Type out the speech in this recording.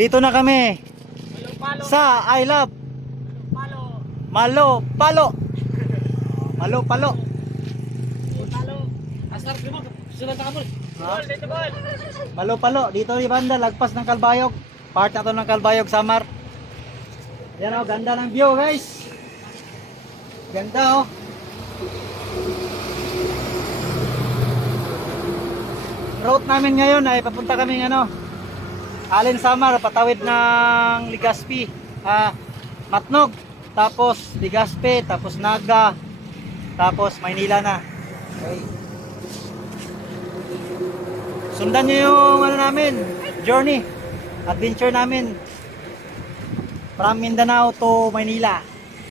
Dito na kami sa I Love Malo Palo. Malo Palo. Malo Palo. Dito di banda, lagpas ng Kalbayog. Part na to ng Kalbayog, Samar. Yan o, ganda ng view guys. Ganda o. Route namin ngayon ay papunta kaming Alin Samar, patawid ng Legazpi, Matnog, tapos Legazpi, tapos Naga, tapos Maynila na. Okay. Sundan nyo yung namin, journey, adventure namin from Mindanao to Maynila.